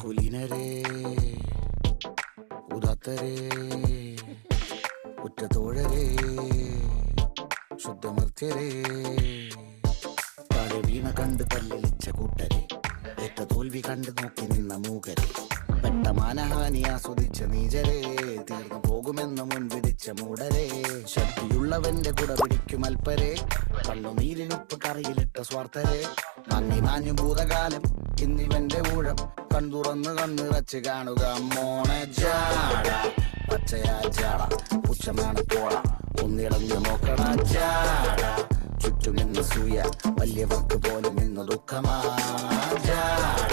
കുലീനരേ ഉദാത്തരേ ഉറ്റത്തോഴരേ ശുദ്ധമർത്യരേ താഴെ വീണ കണ്ട് തല്ലിച്ച കൂട്ടരെ ഏറ്റ തോൽവി കണ്ട് നോക്കി നിന്ന മൂകരെ പെട്ട മാനഹാനി ആസ്വദിച്ച നീചരെ തീർന്നു പോകുമെന്ന് മുൻവിധിച്ച മൂടരെ ശക്തിയുള്ളവന്റെ കുട പിടിക്കും അൽപ്പരെ കണ്ണുനീരിനുപ്പ് കറിയിലിട്ട സ്വാർത്ഥരെ നന്ദി നാഞ്ഞു ഭൂതകാലം ഇന്നിവന്റെ ഊഴം കൺതുറന്ന് കണ്ണിറച്ച് കാണുക മോണെ ജാട പച്ചയാ ജാട പുച്ഛമാണ് പോള ഒന്നിളഞ്ഞു നോക്കണ ജാട ചുറ്റുമെന്ന് സൂയ വലിയവർക്ക് പോലും ഇന്ന് ദുഃഖമാ ജാട